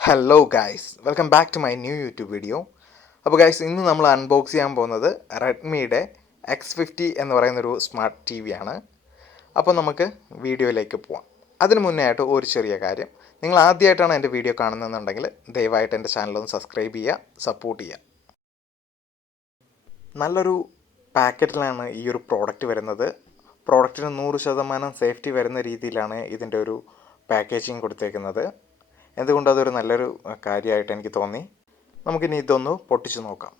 Hello guys, welcome back to my new YouTube video. അപ്പോൾ guys ഇന്ന് നമ്മൾ unbox ചെയ്യാൻ പോകുന്നത് റെഡ്മിയുടെ X50 എന്ന് പറയുന്നൊരു സ്മാർട്ട് ടി വി ആണ്. അപ്പോൾ നമുക്ക് വീഡിയോയിലേക്ക് പോവാം. അതിന് മുന്നേ ആയിട്ട് ഒരു ചെറിയ കാര്യം, നിങ്ങൾ ആദ്യമായിട്ടാണ് എൻ്റെ വീഡിയോ കാണുന്നതെന്നുണ്ടെങ്കിൽ ദയവായിട്ട് എൻ്റെ ചാനലൊന്ന് സബ്സ്ക്രൈബ് ചെയ്യുക, സപ്പോർട്ട് ചെയ്യുക. നല്ലൊരു പാക്കറ്റിലാണ് ഈ ഒരു പ്രോഡക്റ്റ് വരുന്നത്. പ്രോഡക്റ്റിന് 100% സേഫ്റ്റി വരുന്ന രീതിയിലാണ് ഇതിൻ്റെ ഒരു പാക്കേജിങ് കൊടുത്തേക്കുന്നത്. എന്തുകൊണ്ട് അതൊരു നല്ലൊരു കാര്യമായിട്ട് എനിക്ക് തോന്നി. നമുക്കിനി ഇതൊന്ന് പൊട്ടിച്ച് നോക്കാം.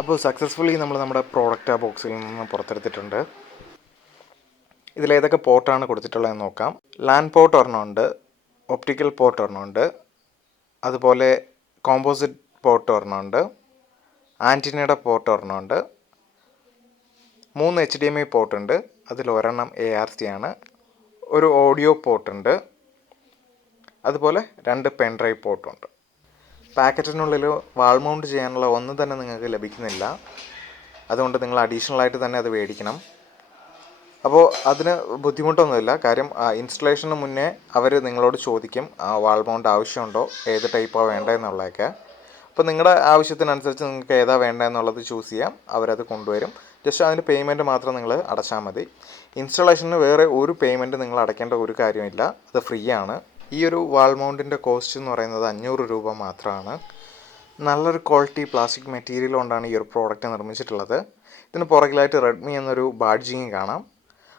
അപ്പോൾ സക്സസ്ഫുള്ളി നമ്മൾ നമ്മുടെ പ്രോഡക്റ്റ് ആ ബോക്സിൽ നിന്ന് പുറത്തെടുത്തിട്ടുണ്ട്. ഇതിലേതൊക്കെ പോർട്ടാണ് കൊടുത്തിട്ടുള്ളതെന്ന് നോക്കാം. ലാൻ പോർട്ട് ഒരെണ്ണമുണ്ട്, ഒപ്റ്റിക്കൽ പോർട്ട് ഒരെണ്ണമുണ്ട്, അതുപോലെ കോമ്പോസിറ്റ് പോർട്ട് ഒരെണ്ണമുണ്ട്, ആൻറ്റിനയുടെ പോർട്ട് ഒരെണ്ണമുണ്ട്, 3 HDMI പോർട്ടുണ്ട്, അതിൽ ഒരെണ്ണം eARC ആണ്, ഒരു ഓഡിയോ പോർട്ടുണ്ട്, അതുപോലെ 2 പെൻഡ്രൈവ് പോർട്ടുണ്ട്. പാക്കറ്റിനുള്ളിൽ വാൾ മൗണ്ട് ചെയ്യാനുള്ള ഒന്നും തന്നെ നിങ്ങൾക്ക് ലഭിക്കുന്നില്ല. അതുകൊണ്ട് നിങ്ങൾ അഡീഷണലായിട്ട് തന്നെ അത് മേടിക്കണം. അപ്പോൾ അതിന് ബുദ്ധിമുട്ടൊന്നുമില്ല. കാര്യം ഇൻസ്റ്റലേഷന് മുന്നേ അവർ നിങ്ങളോട് ചോദിക്കും വാൾ മൗണ്ട് ആവശ്യമുണ്ടോ, ഏത് ടൈപ്പാണ് വേണ്ടതെന്നുള്ളതൊക്കെ. അപ്പോൾ നിങ്ങളുടെ ആവശ്യത്തിനനുസരിച്ച് നിങ്ങൾക്ക് ഏതാ വേണ്ടതെന്നുള്ളത് ചൂസ് ചെയ്യാം, അവരത് കൊണ്ടുവരും. ജസ്റ്റ് അതിന് പേയ്മെൻറ്റ് മാത്രം നിങ്ങൾ അടച്ചാൽ മതി. ഇൻസ്റ്റലേഷന് വേറെ ഒരു പേയ്മെൻറ്റ് നിങ്ങൾ അടയ്ക്കേണ്ട ഒരു കാര്യമില്ല, അത് ഫ്രീ ആണ്. ഈ ഒരു വാൾ മൗണ്ടിൻ്റെ കോസ്റ്റ് എന്ന് പറയുന്നത് 500 രൂപ മാത്രമാണ്. നല്ലൊരു ക്വാളിറ്റി പ്ലാസ്റ്റിക് മെറ്റീരിയൽ കൊണ്ടാണ് ഈ ഒരു പ്രോഡക്റ്റ് നിർമ്മിച്ചിട്ടുള്ളത്. ഇതിന് പുറകിലായിട്ട് റെഡ്മി എന്നൊരു ബാഡ്ജിങ് കാണാം.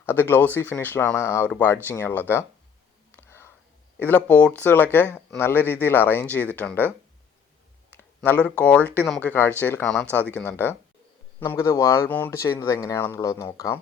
അത് ഗ്ലോസി ഫിനിഷിലാണ് ആ ഒരു ബാഡ്ജിങ് ഉള്ളത്. ഇതിലെ പോർട്സുകളൊക്കെ നല്ല രീതിയിൽ അറേഞ്ച് ചെയ്തിട്ടുണ്ട്. നല്ലൊരു ക്വാളിറ്റി നമുക്ക് കാഴ്ചയിൽ കാണാൻ സാധിക്കുന്നുണ്ട്. നമുക്കിത് വാൾ മൗണ്ട് ചെയ്യുന്നത് എങ്ങനെയാണെന്നുള്ളത് നോക്കാം.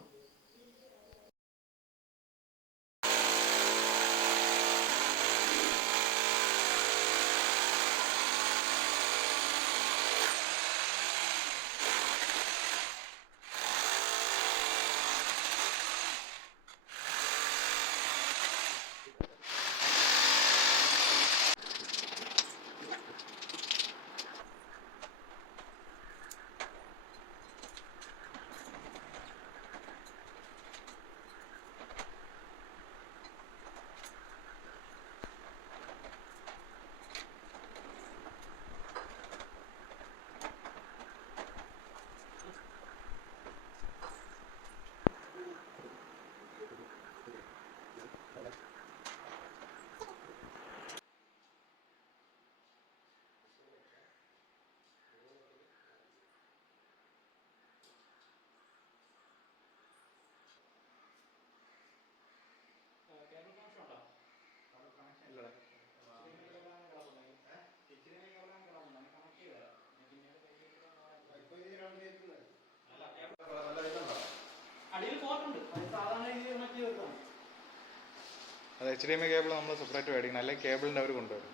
അത് HDMI കേബിൾ നമ്മൾ സെപ്പറേറ്റ് മേടിക്കണം, അല്ലെങ്കിൽ കേബിളിൻ്റെ അവർ കൊണ്ടുവരും.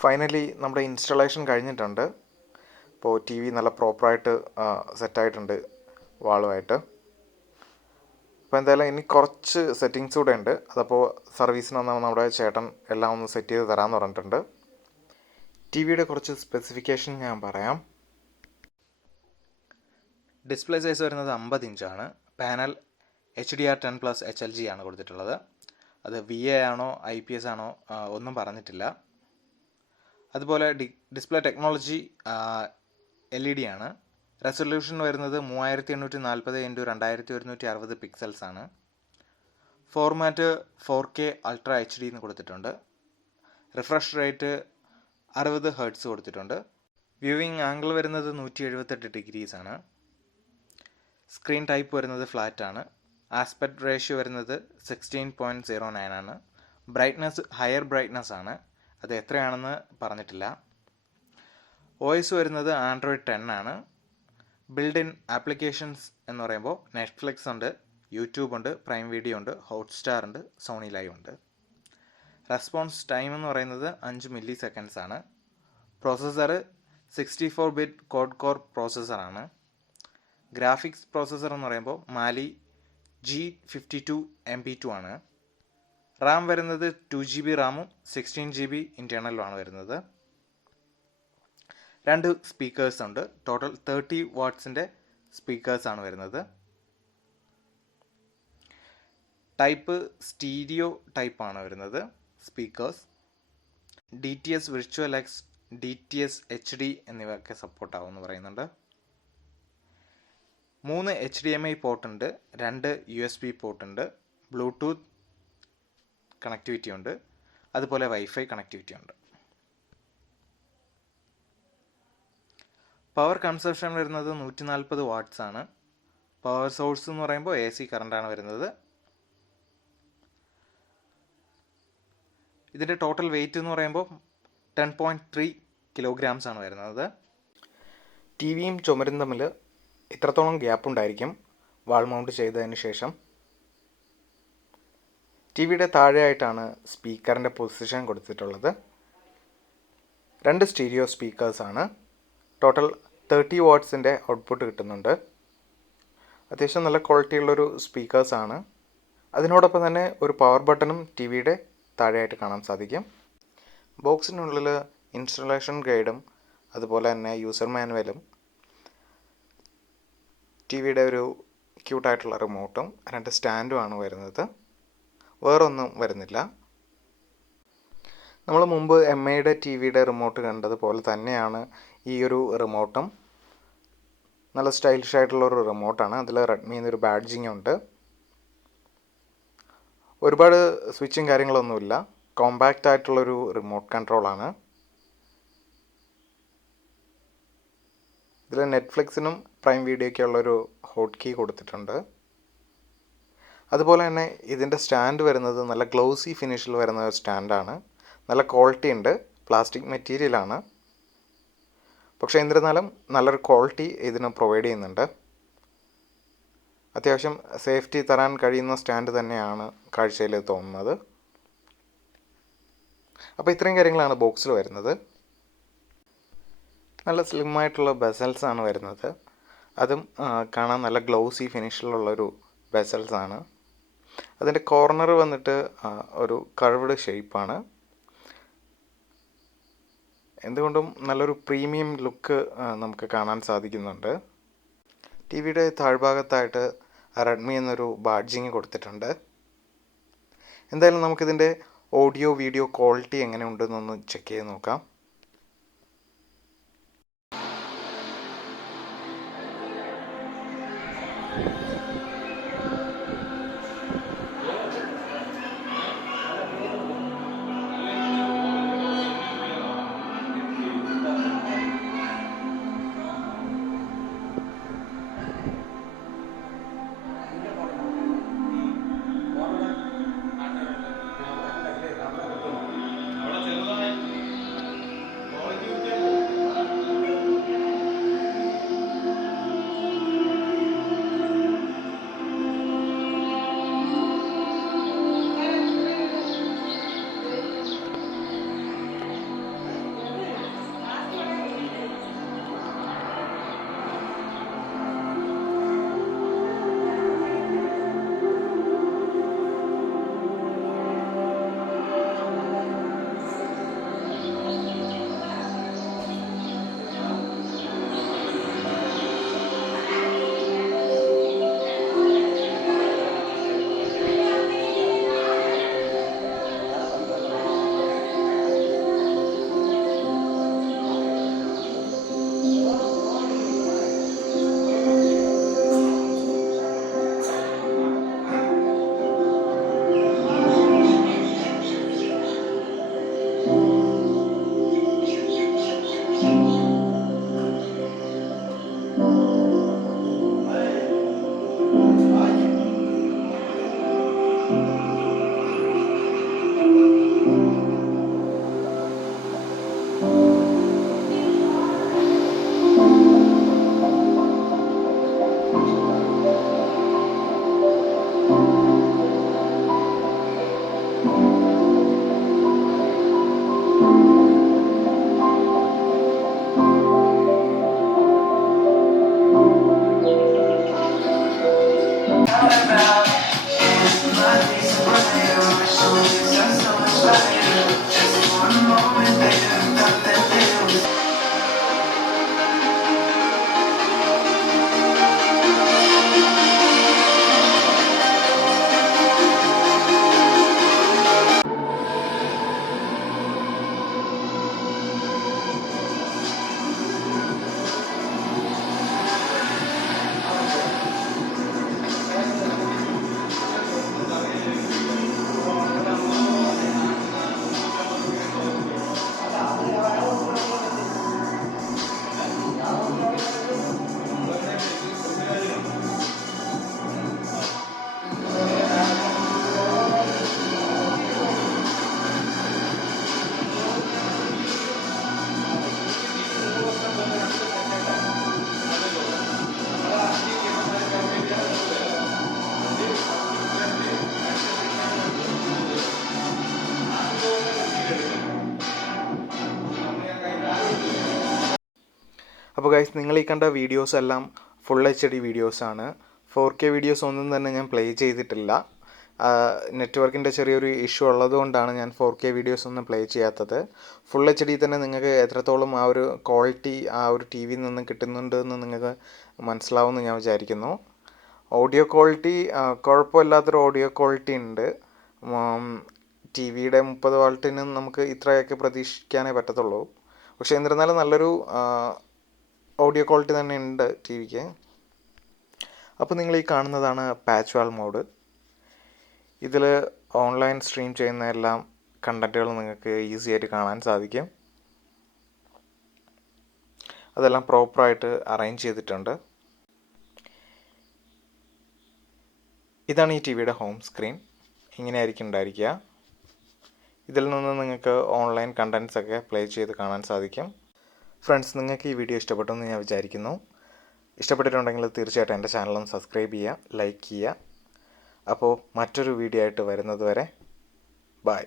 ഫൈനലി നമ്മുടെ ഇൻസ്റ്റലേഷൻ കഴിഞ്ഞിട്ടുണ്ട്. ഇപ്പോൾ TV നല്ല പ്രോപ്പറായിട്ട് സെറ്റായിട്ടുണ്ട് വാളുമായിട്ട്. അപ്പോൾ എന്തായാലും ഇനി കുറച്ച് സെറ്റിങ്സ് കൂടെ ഉണ്ട്. അതപ്പോൾ സർവീസിന് വന്നാൽ നമ്മുടെ ചേട്ടൻ എല്ലാം ഒന്ന് സെറ്റ് ചെയ്ത് തരാമെന്ന് പറഞ്ഞിട്ടുണ്ട്. TVയുടെ കുറച്ച് സ്പെസിഫിക്കേഷൻ ഞാൻ പറയാം. ഡിസ്പ്ലേ സൈസ് വരുന്നത് 50 ഇഞ്ചാണ്. പാനൽ HDR10+ HLG ആണ് കൊടുത്തിട്ടുള്ളത്. അത് VA ആണോ IPS ആണോ ഒന്നും പറഞ്ഞിട്ടില്ല. അതുപോലെ ഡിസ്പ്ലേ ടെക്നോളജി LED ആണ്. റെസൊല്യൂഷൻ വരുന്നത് 3840x2160 പിക്സൽസ് ആണ്. ഫോർമാറ്റ് 4K Ultra HD എന്ന് കൊടുത്തിട്ടുണ്ട്. റിഫ്രഷ് റേറ്റ് 60 Hz കൊടുത്തിട്ടുണ്ട്. വ്യൂവിംഗ് ആംഗിൾ വരുന്നത് 178 ഡിഗ്രീസ് ആണ്. സ്ക്രീൻ ടൈപ്പ് വരുന്നത് ഫ്ലാറ്റ് ആണ്. ആസ്പെക്ട് റേഷ്യോ വരുന്നത് 16.09 ആണ്. ബ്രൈറ്റ്നസ് ഹയർ ബ്രൈറ്റ്നസ് ആണ്. അത് എത്രയാണെന്ന് പറഞ്ഞിട്ടില്ല. OS വരുന്നത് Android 10 ആണ്. ബിൽഡ് ഇൻ ആപ്ലിക്കേഷൻസ് എന്ന് പറയുമ്പോൾ നെറ്റ്ഫ്ലിക്സ് ഉണ്ട്, യൂട്യൂബ് ഉണ്ട്, പ്രൈം വീഡിയോ ഉണ്ട്, ഹോട്ട്സ്റ്റാർ ഉണ്ട്, SonyLiv ഉണ്ട്. റെസ്പോൺസ് ടൈം എന്ന് പറയുന്നത് 5 milliseconds ആണ്. പ്രോസസ്സർ 64-bit ക്വാഡ് കോർ പ്രോസസ്സറാണ്. ഗ്രാഫിക്സ് പ്രോസസ്സർ എന്ന് പറയുമ്പോൾ മാലി G52 MP2 ആണ്. റാം വരുന്നത് 2GB റാമും 16GB ഇൻറ്റേർണലുമാണ് വരുന്നത്. 2 സ്പീക്കേഴ്സ് ഉണ്ട്. ടോട്ടൽ 30 വാട്ട്സിൻ്റെ സ്പീക്കേഴ്സാണ് വരുന്നത്. ടൈപ്പ് സ്റ്റീരിയോ ടൈപ്പാണ് വരുന്നത് speakers. DTS Virtual X, DTS-HD എന്നിവയൊക്കെ സപ്പോർട്ടാവുമെന്ന് പറയുന്നുണ്ട്. 3 HDMI പോർട്ടുണ്ട്, 2 USB പോർട്ടുണ്ട്, ബ്ലൂടൂത്ത് കണക്ടിവിറ്റി ഉണ്ട്, അതുപോലെ വൈഫൈ കണക്ടിവിറ്റി ഉണ്ട്. പവർ കൺസപ്ഷൻ വരുന്നത് 140 വാട്ട്സ് ആണ്. പവർ സോഴ്സ് എന്ന് പറയുമ്പോൾ AC കറണ്ടാണ് വരുന്നത്. ഇതിൻ്റെ ടോട്ടൽ വെയിറ്റ് എന്ന് പറയുമ്പോൾ 10.3 kilograms ആണ് വരുന്നത്. TVയും ചുമരും തമ്മിൽ ഇത്രത്തോളം ഗ്യാപ്പ് ഉണ്ടായിരിക്കും വാൾ മൗണ്ട് ചെയ്തതിന് ശേഷം. TVയുടെ താഴെയായിട്ടാണ് സ്പീക്കറിൻ്റെ പൊസിഷൻ കൊടുത്തിട്ടുള്ളത്. 2 സ്റ്റീരിയോ സ്പീക്കേഴ്സാണ്. ടോട്ടൽ 30 വാട്ട്സിൻ്റെ ഔട്ട്പുട്ട് കിട്ടുന്നുണ്ട്. അത്യാവശ്യം നല്ല ക്വാളിറ്റിയുള്ളൊരു സ്പീക്കേഴ്സാണ്. അതിനോടൊപ്പം തന്നെ ഒരു പവർ ബട്ടണും TVയുടെ താഴെയായിട്ട് കാണാൻ സാധിക്കും. ബോക്സിനുള്ളിൽ ഇൻസ്റ്റലേഷൻ ഗൈഡും അതുപോലെ തന്നെ യൂസർ മാനുവലും TVയുടെ ഒരു ക്യൂട്ടായിട്ടുള്ള റിമോട്ടും 2 സ്റ്റാൻഡുമാണ് വരുന്നത്. വേറൊന്നും വരുന്നില്ല. നമ്മൾ മുമ്പ് MIയുടെ TVയുടെ റിമോട്ട് കണ്ടതുപോലെ തന്നെയാണ് ഈ ഒരു റിമോട്ടും. നല്ല സ്റ്റൈലിഷ് ആയിട്ടുള്ളൊരു റിമോട്ടാണ്. അതിൽ റെഡ്മി എന്നൊരു ബാഡ്ജിങ് ഉണ്ട്. ഒരുപാട് സ്വിച്ചും കാര്യങ്ങളൊന്നുമില്ല. കോമ്പാക്റ്റ് ആയിട്ടുള്ളൊരു റിമോട്ട് കൺട്രോളാണ്. ഇതിൽ നെറ്റ്ഫ്ലിക്സിനും പ്രൈം വീഡിയോയ്ക്കുള്ളൊരു ഹോട്ട് കീ കൊടുത്തിട്ടുണ്ട്. അതുപോലെ തന്നെ ഇതിൻ്റെ സ്റ്റാൻഡ് വരുന്നത് നല്ല ഗ്ലോസി ഫിനിഷിൽ വരുന്ന ഒരു സ്റ്റാൻഡാണ്. നല്ല ക്വാളിറ്റി ഉണ്ട്, പ്ലാസ്റ്റിക് മെറ്റീരിയലാണ്. പക്ഷേ എന്നിരുന്നാലും നല്ലൊരു ക്വാളിറ്റി ഇതിന് പ്രൊവൈഡ് ചെയ്യുന്നുണ്ട്. അത്യാവശ്യം സേഫ്റ്റി തരാൻ കഴിയുന്ന സ്റ്റാൻഡ് തന്നെയാണ് കാഴ്ചയിൽ തോന്നുന്നത്. അപ്പോൾ ഇത്രയും കാര്യങ്ങളാണ് ബോക്സിൽ വരുന്നത്. നല്ല സ്ലിമ്മായിട്ടുള്ള ബെസൽസാണ് വരുന്നത്. അതും കാണാൻ നല്ല ഗ്ലോസി ഫിനിഷിലുള്ളൊരു ബെസൽസാണ്. അതിൻ്റെ കോർണർ വന്നിട്ട് ഒരു കർവ്ഡ് ഷേപ്പാണ്. എന്തുകൊണ്ടും നല്ലൊരു പ്രീമിയം ലുക്ക് നമുക്ക് കാണാൻ സാധിക്കുന്നുണ്ട്. ടി വിയുടെ താഴ്ഭാഗത്തായിട്ട് റെഡ്മി എന്നൊരു ബാഡ്ജിങ് കൊടുത്തിട്ടുണ്ട്. എന്തായാലും നമുക്കിതിൻ്റെ ഓഡിയോ വീഡിയോ ക്വാളിറ്റി എങ്ങനെ ഉണ്ടെന്നൊന്ന് ചെക്ക് ചെയ്ത് നോക്കാം. അപ്പോൾ ഗൈസ്, നിങ്ങൾ ഈ കണ്ട വീഡിയോസ് എല്ലാം ഫുൾ HD വീഡിയോസാണ്. 4K വീഡിയോസ് ഒന്നും തന്നെ ഞാൻ പ്ലേ ചെയ്തിട്ടില്ല. നെറ്റ്വർക്കിൻ്റെ ചെറിയൊരു ഇഷ്യൂ ഉള്ളതുകൊണ്ടാണ് ഞാൻ 4K വീഡിയോസ് ഒന്നും പ്ലേ ചെയ്യാത്തത്. ഫുൾ HD തന്നെ നിങ്ങൾക്ക് എത്രത്തോളം ആ ഒരു ക്വാളിറ്റി ആ ഒരു ടി വിയിൽ നിന്ന് കിട്ടുന്നുണ്ട് എന്ന് നിങ്ങൾക്ക് മനസ്സിലാവുമെന്ന് ഞാൻ വിചാരിക്കുന്നു. ഓഡിയോ ക്വാളിറ്റി കുഴപ്പമില്ലാത്തൊരു ഓഡിയോ ക്വാളിറ്റി ഉണ്ട്. ടി വിയുടെ 30 വാൾട്ടിന് നമുക്ക് ഇത്രയൊക്കെ പ്രതീക്ഷിക്കാനേ പറ്റത്തുള്ളൂ. പക്ഷേ എന്നിരുന്നാലും നല്ലൊരു ഓഡിയോ ക്വാളിറ്റി തന്നെ ഉണ്ട് ടി വിക്ക്. അപ്പോൾ നിങ്ങൾ ഈ കാണുന്നതാണ് പാച്ച് വാൾ മോഡ്. ഇതിൽ ഓൺലൈൻ സ്ട്രീം ചെയ്യുന്ന എല്ലാം കണ്ടൻറ്റുകൾ നിങ്ങൾക്ക് ഈസി ആയിട്ട് കാണാൻ സാധിക്കും. അതെല്ലാം പ്രോപ്പറായിട്ട് അറേഞ്ച് ചെയ്തിട്ടുണ്ട്. ഇതാണ് ഈ ടി വിയുടെ ഹോം സ്ക്രീൻ. ഇങ്ങനെയായിരിക്കും ഉണ്ടായിരിക്കുക. ഇതിൽ നിന്ന് നിങ്ങൾക്ക് ഓൺലൈൻ കണ്ടൻസ് ഒക്കെ പ്ലേ ചെയ്ത് കാണാൻ സാധിക്കും. ഫ്രണ്ട്സ്, നിങ്ങൾക്ക് ഈ വീഡിയോ ഇഷ്ടപ്പെട്ടെന്ന് ഞാൻ വിചാരിക്കുന്നു. ഇഷ്ടപ്പെട്ടിട്ടുണ്ടെങ്കിൽ തീർച്ചയായിട്ടും എൻ്റെ ചാനലൊന്ന് സബ്സ്ക്രൈബ് ചെയ്യുക, ലൈക്ക് ചെയ്യുക. അപ്പോൾ മറ്റൊരു വീഡിയോ ആയിട്ട് വരുന്നത് വരെ ബൈ.